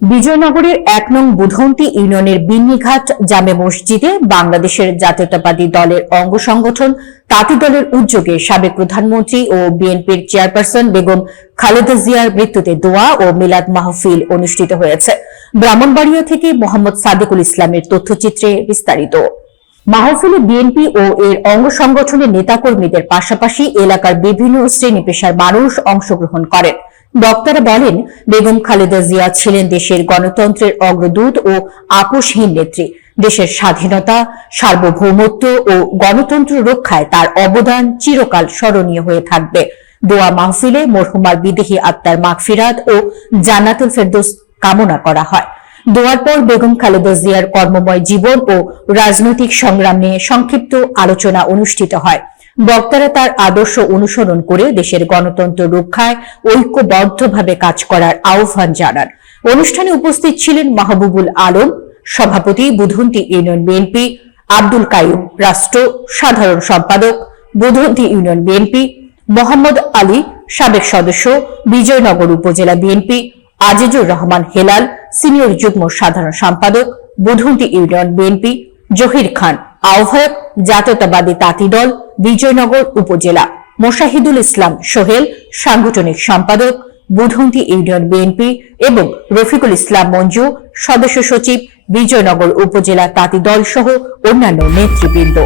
বিজয়নগরের ১ নং বুধন্তি ইউনিয়নের বিন্নিঘাট জামে মসজিদে বাংলাদেশের জাতীয়তাবাদী দলের অঙ্গ সংগঠন তাঁতি দলের উদ্যোগে সাবেক প্রধানমন্ত্রী ও বিএনপির চেয়ারপারসন বেগম খালেদা জিয়ার মৃত্যুতে দোয়া ও মিলাদ মাহফিল অনুষ্ঠিত হয়েছে। ব্রাহ্মণবাড়িয়া থেকে মোহাম্মদ সাদেকুল ইসলামের তথ্যচিত্রে বিস্তারিত। মাহফিলে বিএনপি ও এর অঙ্গ সংগঠনের নেতাকর্মীদের পাশাপাশি এলাকার বিভিন্ন শ্রেণী পেশার মানুষ অংশগ্রহণ করেন। বক্তারা বলেন, বেগম খালেদা জিয়া ছিলেন দেশের গণতন্ত্রের অগ্রদূত ও আপোষহীন নেত্রী। দেশের স্বাধীনতা, সার্বভৌমত্ব ও গণতন্ত্র রক্ষায় তার অবদান চিরকাল স্মরণীয় হয়ে থাকবে। দোয়া মাহফিলে মরহুমার বিদেহী আত্মার মাগফিরাত ও জান্নাতুল ফেরদৌস কামনা করা হয়। দোয়ার পর বেগম খালেদা জিয়ার কর্মময় জীবন ও রাজনৈতিক সংগ্রাম নিয়ে সংক্ষিপ্ত আলোচনা অনুষ্ঠিত হয়। বক্তারা তার আদর্শ অনুসরণ করে দেশের গণতন্ত্র রক্ষায় ঐক্যবদ্ধভাবে কাজ করার আহ্বান জানান। অনুষ্ঠানে উপস্থিত ছিলেন মাহবুবুল আলম, সভাপতি বুধন্তি ইউনিয়ন বিএনপি, আব্দুল কাইয়ুম, রাষ্ট্র সাধারণ সম্পাদক, বুধন্তি ইউনিয়ন বিএনপি, মোহাম্মদ আলী, সাবেক সদস্য, বিজয়নগর উপজেলা বিএনপি, আজিজুর রহমান হেলাল, সিনিয়র যুগ্ম সাধারণ সম্পাদক, বুধন্তি ইউনিয়ন বিএনপি, জহির খান, আহ্বায়ক, জাতীয়তাবাদী তাঁতি দল, বিজয়নগর উপজেলা, মোশাহিদুল ইসলাম সোহেল, সাংগঠনিক সম্পাদক, বুধন্তি ইউনিয়ন বিএনপি এবং রফিকুল ইসলাম মঞ্জু, সদস্য সচিব, বিজয়নগর উপজেলা তাঁতি দল সহ অন্যান্য নেতৃবৃন্দ।